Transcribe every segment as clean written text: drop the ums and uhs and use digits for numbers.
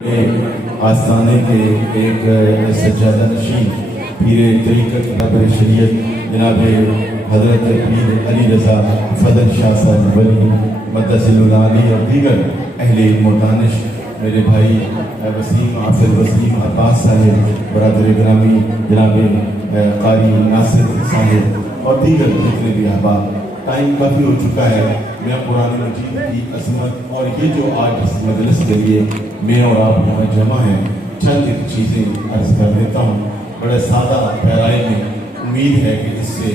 آستانے کے ایک سجادہ نشین پیر طریقت نبر شریعت جناب حضرت پیر علی رضا فضل شاہ صاحب ولی مدثر العالی اور دیگر اہل مردانش میرے بھائی وسیم عافر وسیم عباس صاحب برادر گرامی جناب قاری ناصر صاحب اور دیگر جتنے بھی احباب. ٹائم کافی ہو چکا ہے. میں قرآن مجید کی عظمت اور یہ جو آج اس مجلس کے لیے میں اور آپ یہاں جمع ہیں چند ایک چیزیں عرض کر دیتا ہوں بڑے سادہ پیرائے میں. امید ہے کہ اس سے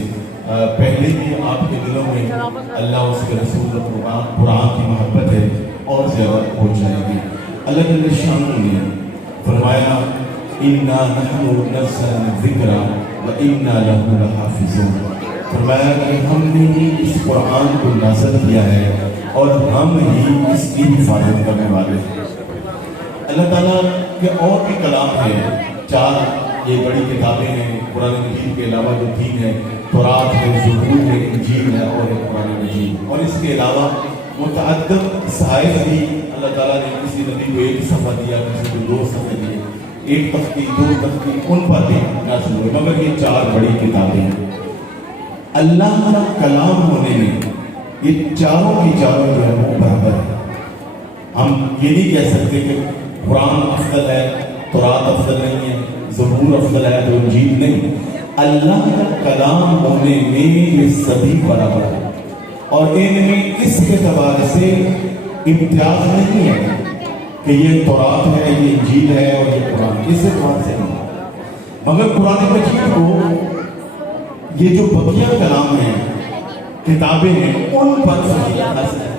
پہلے بھی آپ کے دلوں میں اللہ اس کے رسول قرآن کی محبت ہے اور زیادہ ہو جائے گی. اللہ جل شانہ نے فرمایا اِنَّا نَحْنُ نَزَّلْنَا الذِّكْرَ وَإِنَّا لَهُ لَحَافِظُونَ. فرمایا کہ ہم نے ہی اس قرآن کو نازل کیا ہے اور ہم ہی اس کی حفاظت کرنے والے ہیں. اللہ تعالیٰ کے اور بھی کلام ہیں. 4 یہ بڑی کتابیں ہیں قرآن مجید کے علاوہ جو 3 ہیں تورات ہے، زبور ہے، انجیل ہے اور قرآن مجید. اور اس کے علاوہ متعدد صحائف بھی اللہ تعالیٰ نے کسی نبی کو 1 صفحہ دیا، کسی کو 2 صفحے دیے، 1 تختی 2 تختی ان پر بھی نازل ہوئے. مگر یہ 4 بڑی کتابیں ہیں. اللہ کا کلام ہونے میں یہ چاروں کی چاروں جو ہے وہ برابر ہے. ہم یہ نہیں کہہ سکتے کہ قرآن افضل ہے، تورات افضل نہیں ہے، زبور افضل ہے تو انجیل نہیں. اللہ کا کلام ہونے میں یہ سبھی برابر ہے اور ان میں اس اعتبار سے امتیاز نہیں ہے کہ یہ تورات ہے، یہ انجیل ہے اور یہ قرآن، اس اعتبار سے نہیں. مگر قرآن مجید کو یہ جو بقیہ کلام ہیں، کتابیں ہیں، ان پر فضیلت حاصل ہے.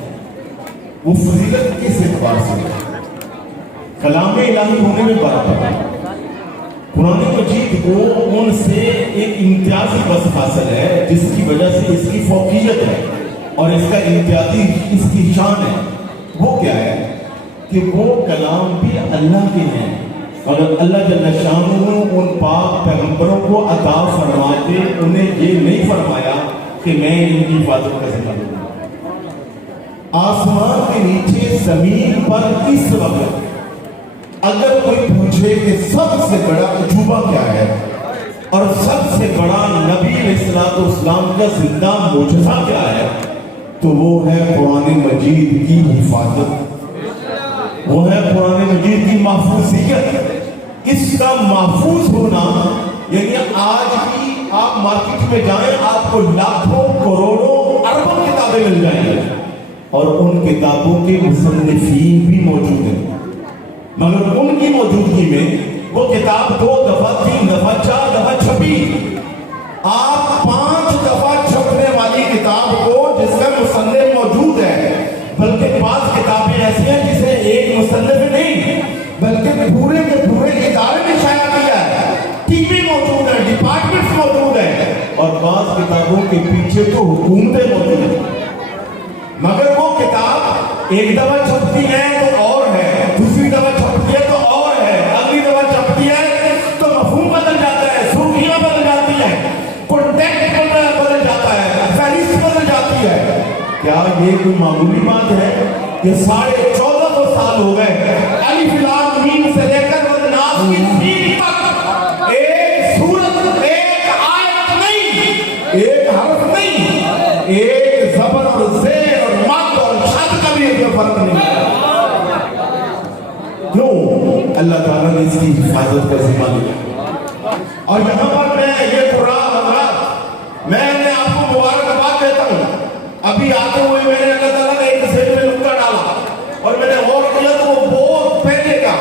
وہ فضیلت کس اعتبار سے ہے؟ کلام الہی ہونے میں برابر ہے. قرآن مجید کو ان سے ایک امتیازی وصف حاصل ہے جس کی وجہ سے اس کی فوقیت ہے اور اس کا امتیازی اس کی شان ہے. وہ کیا ہے کہ وہ کلام بھی اللہ کے ہیں اور اللہ جل شانہ ان پاک پیغمبروں کو عطا فرما کے انہیں یہ نہیں فرمایا کہ میں ان کی حفاظت کا ذمہ دوں گا. آسمان کے نیچے زمین پر اس وقت اگر کوئی پوچھے کہ سب سے بڑا عجوبہ کیا ہے اور سب سے بڑا نبی علیہ السلام کا زندہ معجزہ کیا ہے تو وہ ہے قرآن مجید کی حفاظت، وہ ہے قرآن مجید کی محفوظیت. اس کا محفوظ ہونا یعنی آج بھی آپ مارکیٹ میں جائیں آپ کو لاکھوں کروڑوں اربوں کتابیں مل جائیں گے اور ان کتابوں کے مصنفین بھی موجود ہیں. مگر ان کی موجودگی میں وہ کتاب 2 دفعہ 3 دفعہ 4 دفعہ چھپی. آپ 5 دفعہ چھپنے والی کتاب کو جس کا مصنف موجود ہے، بلکہ 5 کتابیں ایسی ہیں جسے ایک مصنف نہیں بلکہ پورے کے پورے ادارے نے شائع کیا ہے، ٹی وی موجود ہے، ڈپارٹمنٹس موجود ہے اور بعض کتابوں کے پیچھے تو حکومتیں موجود ہیں. مگر وہ کتاب ایک دفعہ چھپتی ہے تو اور ہے، دوسری دفعہ چھپتی ہے تو اور ہے، اگلی دفعہ چھپتی ہے تو مفہوم بدل جاتا ہے، سرخیاں بدل جاتی ہیں، کنٹیکٹ بدل جاتا ہے، فہرست بدل جاتی ہے. کیا یہ کوئی معمولی بات ہے کہ 1450 سال ہو گئے الف لام میم سے لے کر والناس کی سین تک ایک سورت، ایک آیت نہیں، ایک حرف نہیں، ایک زبر اور زیر اور مد اور شد کا بھی ایک فرق نہیں ہے. کیوں؟ اللہ تعالیٰ نے اس کی حفاظت کا ذمہ لیا. اور یہاں پر میں یہ قرآن حضرات میں نے آپ کو مبارکباد دیتا ہوں. ابھی آتے ہوئے میں نے اللہ تعالیٰ نے ایک ذہن میں نکتہ ڈالا اور میں نے غور کیا تو وہ بہت پہلے کا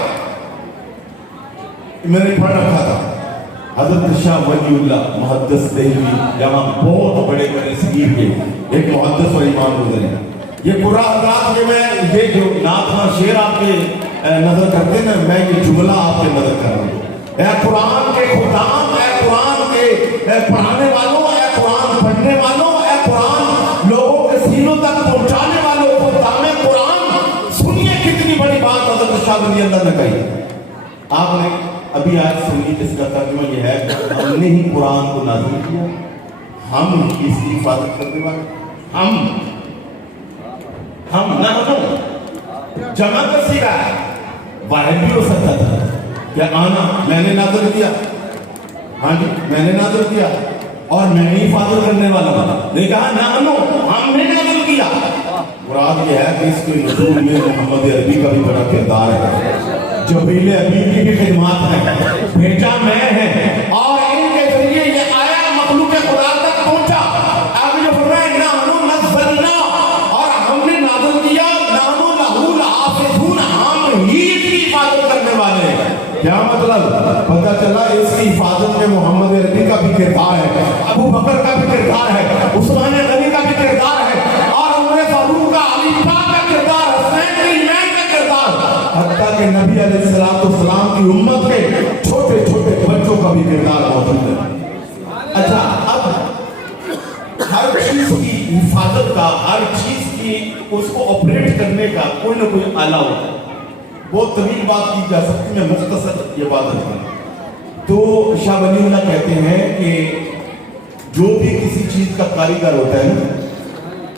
میں نے پڑھ رکھا تھا. حضرت شاہ ولی اللہ محدث دہلوی جہاں بہت بڑے بڑے سگیر کے ایک محدث اور امام گزرے ہیں. یہ قرآن حضرات کے میں یہ جو نعت شعر آپ کے نظر کرتے ہیں میں یہ جملہ آپ کے نظر کر رہا ہوں. اے قرآن کے خدام، اے قرآن کے پڑھانے والوں، اے قرآن پڑھنے والوں، اے قرآن لوگوں کے سینوں تک پہنچانے والوں کو دامِ قرآن سنیے کتنی بڑی بات حضرت شاہ ولی اللہ نے کہی. آپ نے ابھی آج سنی جس کا ترجمہ یہ ہے کہ ہم نے ہی قرآن کو نازل کیا، ہم اس کی حفاظت کرنے والے، ہم نہ جمع کا سیرا ہے واحد بھی ہو سکتا تھا کہ آنا میں نے نازل کیا، ہاں جی میں نے نازل کیا اور میں ہی حفاظت کرنے والا ہوں، نے کہا نانو ہم نے نازل کیا۔ مراد یہ ہے کہ اس کے نزول میں محمد عربی کا بھی بڑا کردار ہے، جبریل امین کی بھی خدمات ہے، بھیجا میں ہے اور ان کے ذریعے یہ آیا مخلوق خدا تک پہنچا۔ اب جو فرمایا نانو نزلنا، اور ہم نے نازل کیا، نانو لہو لحافظون، ہم ہی اس کی حفاظت کرنے والے ہیں۔ کیا مطلب؟ پتہ چلا اس کی حفاظت میں محمد عربی کا بھی کردار ہے، ابو بکر کا بھی کردار ہے، عثمان غنی کا بھی کردار ہے، اور عمر فاروق کا، علی پاک کا کردار، حسین کے ایمان کا کردار، حتیٰ کہ نبی علیہ السلام کی امت کے چھوٹے چھوٹے بچوں کا بھی کردار موجود ہے۔ اچھا اب ہر چیز کی حفاظت کا، ہر چیز کی اس کو آپریٹ کرنے کا کوئی نہ کوئی آلہ ہوتا ہے۔ بہت طویل بات کی جا سکتی، میں مختصر یہ بات رکھتا ہوں۔ تو شاہ ولی اللہ کہتے ہیں کہ جو بھی کسی چیز کا کاریگر ہوتا ہے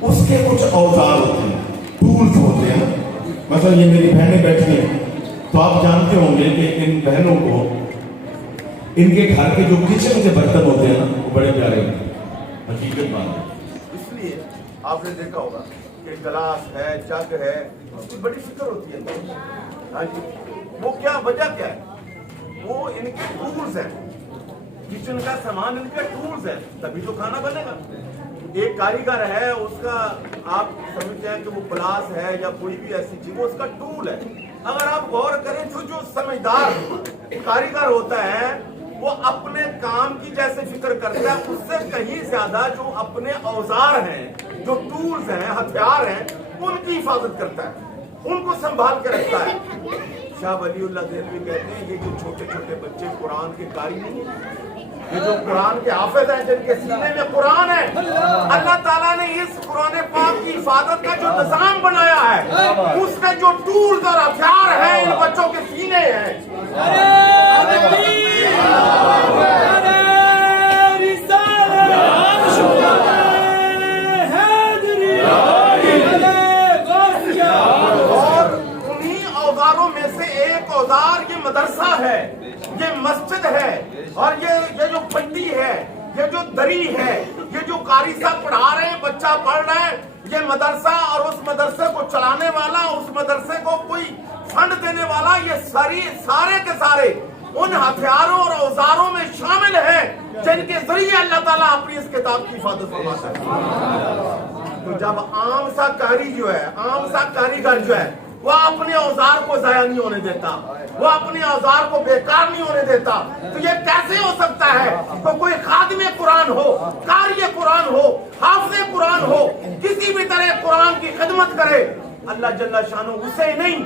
اس کے کچھ اوزار ہوتے ہیں، ٹولز ہوتے ہیں۔ مثلا یہ میری بہنیں بیٹھی ہیں تو آپ جانتے ہوں گے کہ ان بہنوں کو ان کے گھر کے جو کچن کے برتن ہوتے ہیں نا وہ بڑے پیارے ہوتے ہیں، حقیقت بات ہے۔ اس لیے آپ نے دیکھا ہوگا کہ گلاس ہے، جگ ہے، اس کی بڑی فکر ہوتی ہے۔ ہاں جی وہ کیا وجہ کیا ہے؟ وہ ان کے ٹولز ہیں، کچن کا سامان ان کے ٹولز ہیں، تبھی تو کھانا بنے گا۔ ایک کاریگر ہے، اس کا آپ سمجھتے ہیں کہ وہ پلاس ہے یا کوئی بھی ایسی چیز، وہ اس کا ٹول ہے۔ اگر آپ غور کریں جو سمجھدار کاریگر ہوتا ہے وہ اپنے کام کی جیسے فکر کرتا ہے، اس سے کہیں زیادہ جو اپنے اوزار ہیں، جو ٹولز ہیں، ہتھیار ہیں، ان کی حفاظت کرتا ہے، ان کو سنبھال کے رکھتا ہے۔ شاہ ولی اللہ دہلوی کہتے ہیں یہ جو چھوٹے چھوٹے بچے قرآن کے قاری نہیں ہیں، یہ جو قرآن کے حافظ ہیں، جن کے سینے میں قرآن ہے، اللہ تعالیٰ نے اس قرآن پاک کی حفاظت کا جو نظام بنایا ہے، اس کے جو ٹولز اور ہتھیار ہیں ان بچوں کے سینے ہیں۔ یہ مدرسہ ہے، یہ مسجد ہے، اور یہ جو پنڈی ہے، یہ جو دری ہے، یہ جو قاری صاحب پڑھا رہے ہیں، بچہ پڑھ رہا ہے، یہ مدرسہ اور اس مدرسے کو چلانے والا، اس مدرسے کو کوئی فنڈ دینے والا، یہ سارے کے سارے ان ہتھیاروں اور اوزاروں میں شامل ہیں جن کے ذریعے اللہ تعالیٰ اپنی اس کتاب کی حفاظت فرماتا ہے۔ تو جب عام سا قاری جو ہے، عام سا کاریگر جو ہے، وہ اپنے اوزار کو ضائع نہیں ہونے دیتا، وہ اپنے اوزار کو بیکار نہیں ہونے دیتا، تو یہ کیسے ہو سکتا ہے کہ کوئی خادم قرآن ہو، قاری قرآن ہو، حافظ قرآن ہو، کسی بھی طرح قرآن کی خدمت کرے؟ اللہ جل شانہ اسے نہیں،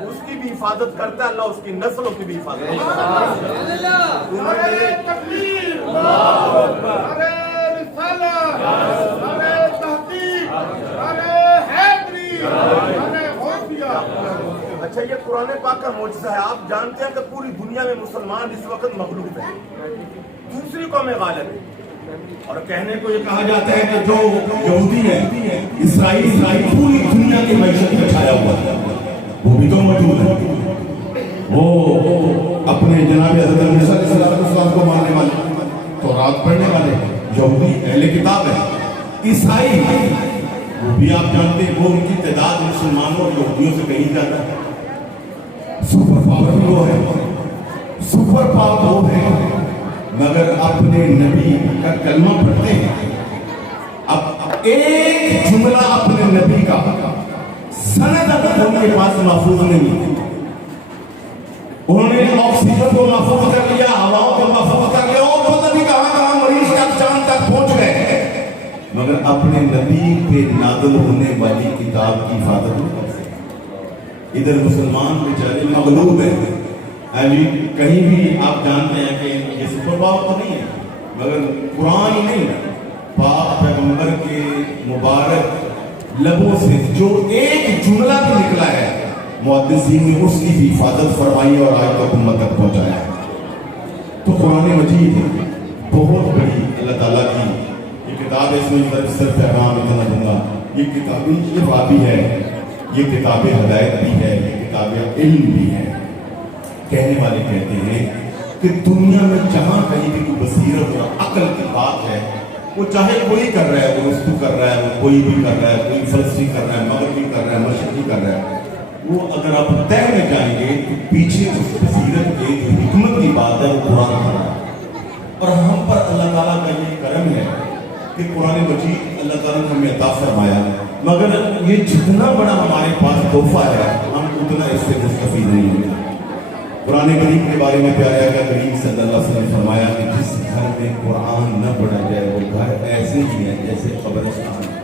اس کی بھی حفاظت کرتا ہے، اللہ اس کی نسلوں کی بھی حفاظت کرتا ہے۔ تکبیر، اللہ اکبر، رسالت، تحقیق، حیدری، اچھا یہ قرآن پاک کا معجزہ ہے۔ آپ جانتے ہیں کہ پوری دنیا میں مسلمان اس وقت مغلوب ہیں، دوسری قومیں غالب ہیں، اور کہنے کو یہ کہا جاتا ہے کہ جو یہودی ہے، اسرائیل پوری دنیا کی معیشت میں چھایا ہوا ہے، وہ بھی تو موجود ہے۔ وہ اپنے جناب حضرت موسیٰ علیہ السلام کو ماننے والے، تورات پڑھنے والے یہودی اہل کتاب ہے۔ عیسائی وہ بھی آپ جانتے ہیں، وہ ان کی تعداد مسلمانوں اور یہودیوں سے کہیں زیادہ ہے۔ سپر پاور وہ ہے، سپر پاور وہ ہے، مگر اپنے نبی کا کلمہ پڑھتے ہیں۔ اب ایک جملہ اپنے نبی کا سند ان کے پاس محفوظ نہیں ہے۔ انہوں نے آکسیجن کو محفوظ کر لیا، ہواؤں کو محفوظ کر لیا، اور پتہ نہیں کہاں کہاں مریض کا چاند تک پہنچ گئے، مگر اپنے نبی پہ نازل ہونے والی کتاب کی حفاظت نہیں کر سکتے۔ ادھر مسلمان بیچارے مغلوب ہیں، کہیں بھی آپ جانتے ہیں کہ یہ سپر پاور تو نہیں ہے، مگر قرآن ہی نہیں، پاک پیغمبر کے مبارک لبوں سے جو ایک جملہ بھی نکلا ہے، محدثین نے اس کی بھی حفاظت فرمائی اور آج تک امت تک پہنچایا ہے۔ تو قرآن مجید بہت بڑی اللہ تعالیٰ کی کتاب ہے، اس میں صرف پیغام اتنا دوں گا، یہ کتاب یہ بابی ہے، یہ کتاب ہدایت بھی ہے، یہ کتاب علم بھی ہے۔ کہنے والے کہتے ہیں کہ دنیا میں جہاں کہیں بھی کوئی بصیرت اور عقل کی بات ہے، وہ چاہے کوئی کر رہا ہے، وہ رستو کر رہا ہے، وہ کوئی بھی کر رہا ہے، کوئی فلسطین کر رہا ہے، مغربی کر رہا ہے، مشرقی کر رہا ہے، وہ اگر آپ طے میں جائیں گے تو پیچھے اس بصیرت کے جو حکمت کی بات ہے وہ قرآن کر رہا ہے۔ اور ہم پر اللہ تعالیٰ کا یہ کرم ہے کہ قرآن مجید اللہ تعالیٰ نے ہمیں عطا فرمایا، مگر یہ جتنا بڑا ہمارے پاس تحفہ ہے ہم اتنا اس سے مستفید نہیں ہوتے۔ قرآن کریم کے بارے میں پیارا آقا کریم صلی اللہ علیہ وسلم نے فرمایا کہ جس گھر میں قرآن نہ پڑھا جائے وہ گھر ایسے ہی ہے جیسے قبرستان۔